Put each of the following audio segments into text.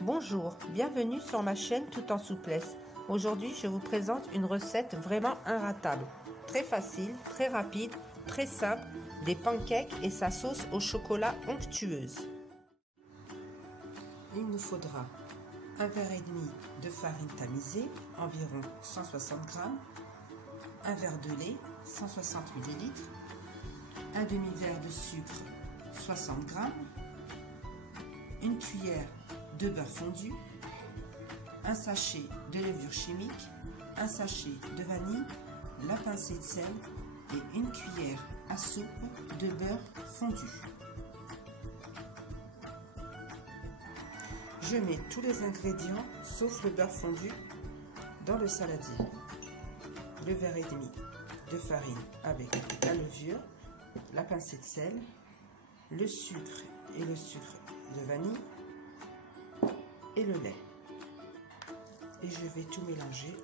Bonjour, bienvenue sur ma chaîne Tout en souplesse. Aujourd'hui, je vous présente une recette vraiment inratable. Très facile, très rapide, très simple, des pancakes et sa sauce au chocolat onctueuse. Il nous faudra un verre et demi de farine tamisée, environ 160 g, un verre de lait, 160 ml, un demi-verre de sucre, 60 g, une cuillère de beurre fondu, un sachet de levure chimique, un sachet de vanille, la pincée de sel et une cuillère à soupe de beurre fondu. Je mets tous les ingrédients sauf le beurre fondu dans le saladier. Le verre et demi de farine avec la levure, la pincée de sel, le sucre et le sucre de vanille et le lait. Et je vais tout mélanger.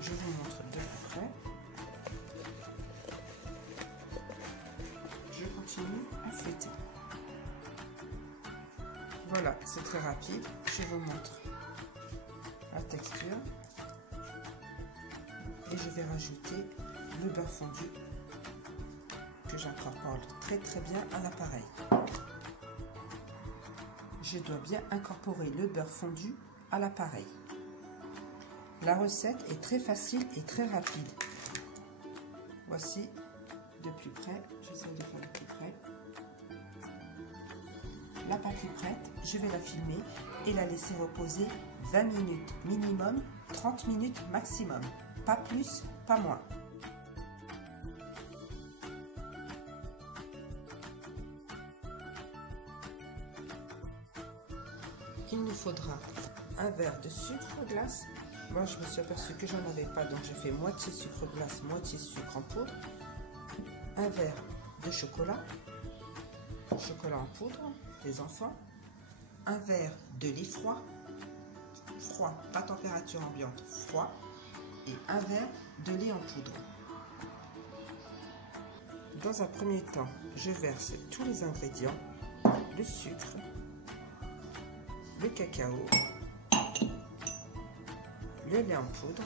Je vous montre de près. Je continue à fouetter. Voilà, c'est très rapide. Je vous montre la texture. Et je vais rajouter le beurre fondu que j'incorpore très bien à l'appareil. Je dois bien incorporer le beurre fondu à l'appareil. La recette est très facile et très rapide. Voici de plus près, j'essaie de faire de plus près. La pâte est prête, je vais la filmer et la laisser reposer 20 minutes minimum, 30 minutes maximum. Pas plus, pas moins. Il nous faudra un verre de sucre glace. Moi, je me suis aperçue que j'en avais pas, donc j'ai fait moitié sucre glace, moitié sucre en poudre. Un verre de chocolat en poudre des enfants. Un verre de lait froid, pas température ambiante, froid. Et un verre de lait en poudre. Dans un premier temps, je verse tous les ingrédients, le sucre, le cacao, le lait en poudre,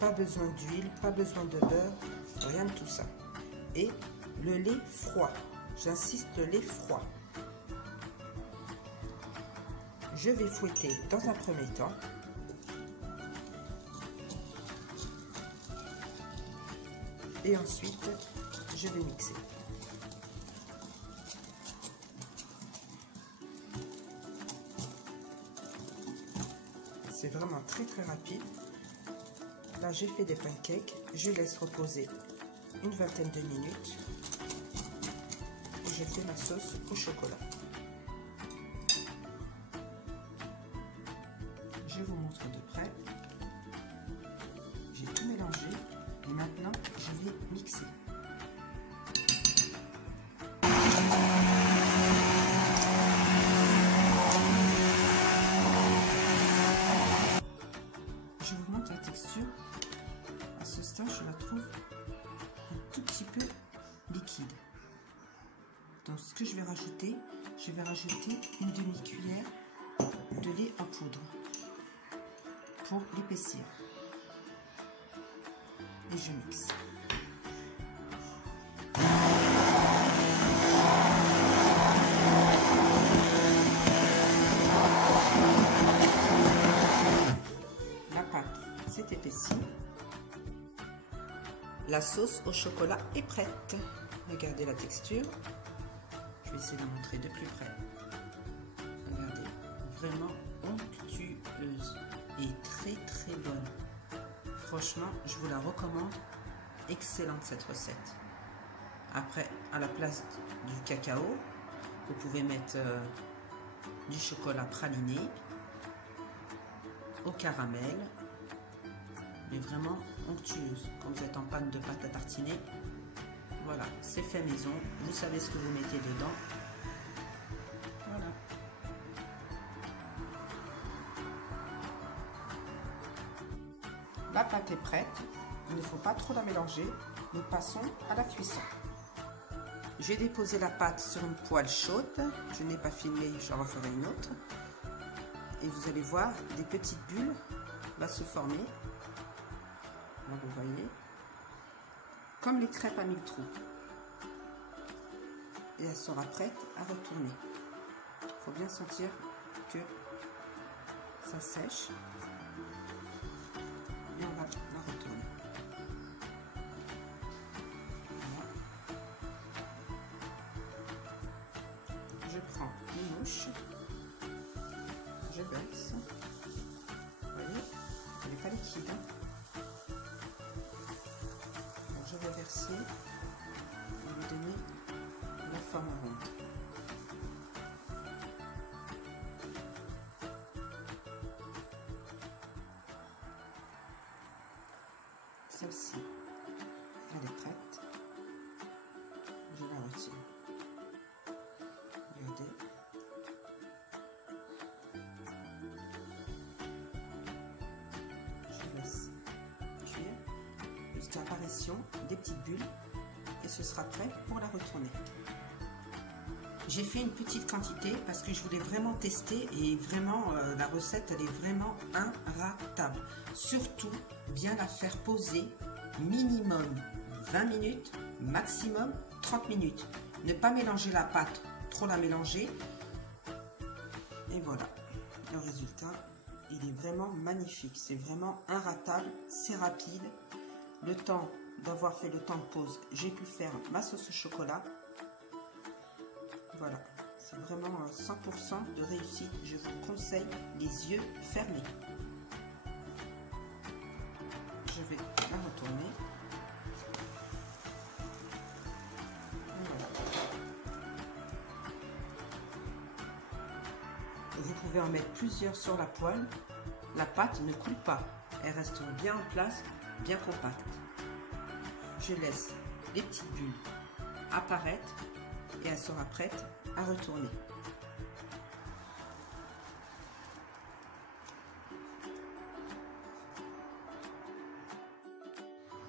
pas besoin d'huile, pas besoin de beurre, rien de tout ça. Et le lait froid, j'insiste, le lait froid. Je vais fouetter dans un premier temps. Et ensuite, je vais mixer. C'est vraiment très rapide. Là, j'ai fait des pancakes. Je laisse reposer une vingtaine de minutes. Et je fais ma sauce au chocolat. Je vous montre de près. J'ai tout mélangé. Et maintenant, je vais mixer. Je vous montre la texture. À ce stade, je la trouve un tout petit peu liquide. Donc, ce que je vais rajouter une demi-cuillère de lait en poudre pour l'épaissir. Et je mixe. La pâte s'est épaissie. La sauce au chocolat est prête. Regardez la texture. Je vais essayer de vous montrer de plus près. Regardez, vraiment onctueuse et très bonne. Franchement, je vous la recommande. Excellente cette recette. Après, à la place du cacao, vous pouvez mettre du chocolat praliné au caramel. Mais vraiment onctueuse. Quand vous êtes en panne de pâte à tartiner, voilà, c'est fait maison. Vous savez ce que vous mettez dedans. Voilà. La pâte est prête. Il ne faut pas trop la mélanger. nous passons à la cuisson. J'ai déposé la pâte sur une poêle chaude. Je n'ai pas filmé, j'en referai une autre. Et vous allez voir, des petites bulles vont se former. Là, vous voyez. Comme les crêpes à 1000 trous. Et elle sera prête à retourner. Il faut bien sentir que ça sèche. Et on va la retourner. Voilà. Je prends une mouche. Je baisse. Vous voyez, elle n'est pas liquide. Alors je vais verser pour lui donner la forme ronde. Celle-ci, elle est prête. Je la retire. Regardez. Je laisse cuire jusqu'à l'apparition des petites bulles et ce sera prêt pour la retourner. J'ai fait une petite quantité parce que je voulais vraiment tester et vraiment la recette elle est vraiment inratable. Surtout bien la faire poser minimum 20 minutes, maximum 30 minutes. Ne pas mélanger la pâte, trop la mélanger. Et voilà, le résultat il est vraiment magnifique. C'est vraiment inratable, c'est rapide. Le temps d'avoir fait le temps de pause, j'ai pu faire ma sauce au chocolat. Voilà, c'est vraiment 100% de réussite. Je vous conseille les yeux fermés. Je vais la retourner. Voilà. Vous pouvez en mettre plusieurs sur la poêle. La pâte ne coule pas. Elle reste bien en place, bien compacte. Je laisse les petites bulles apparaître. Et elle sera prête à retourner.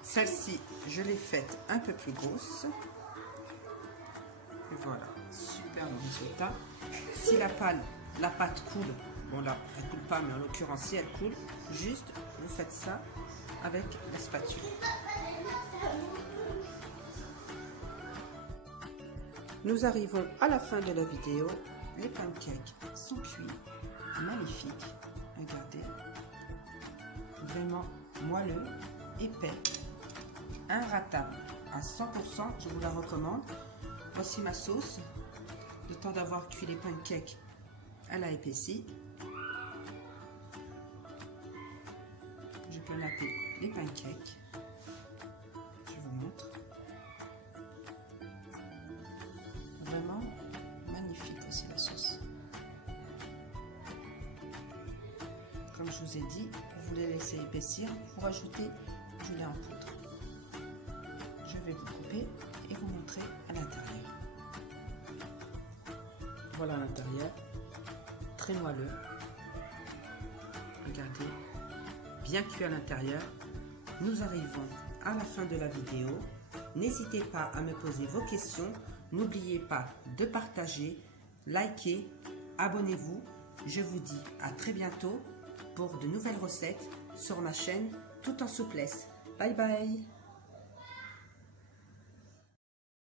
Celle-ci, je l'ai faite un peu plus grosse. Et voilà, super résultat. Si la pâte coule, bon là, elle coule pas, mais en l'occurrence, si elle coule, juste, vous faites ça avec la spatule. Nous arrivons à la fin de la vidéo. Les pancakes sont cuits. Magnifiques. Regardez. Vraiment moelleux, épais, inratable. À 100%, je vous la recommande. Voici ma sauce. Le temps d'avoir cuit les pancakes, elle a épaissi. Je peux napper les pancakes. Je vous montre. Vraiment magnifique aussi la sauce. Comme je vous ai dit, vous les laissez épaissir pour ajouter du lait en poudre. Je vais vous couper et vous montrer à l'intérieur. Voilà l'intérieur, très moelleux. Regardez, bien cuit à l'intérieur. Nous arrivons à la fin de la vidéo. N'hésitez pas à me poser vos questions. N'oubliez pas de partager, liker, abonnez-vous. Je vous dis à très bientôt pour de nouvelles recettes sur ma chaîne Tout en souplesse. Bye bye.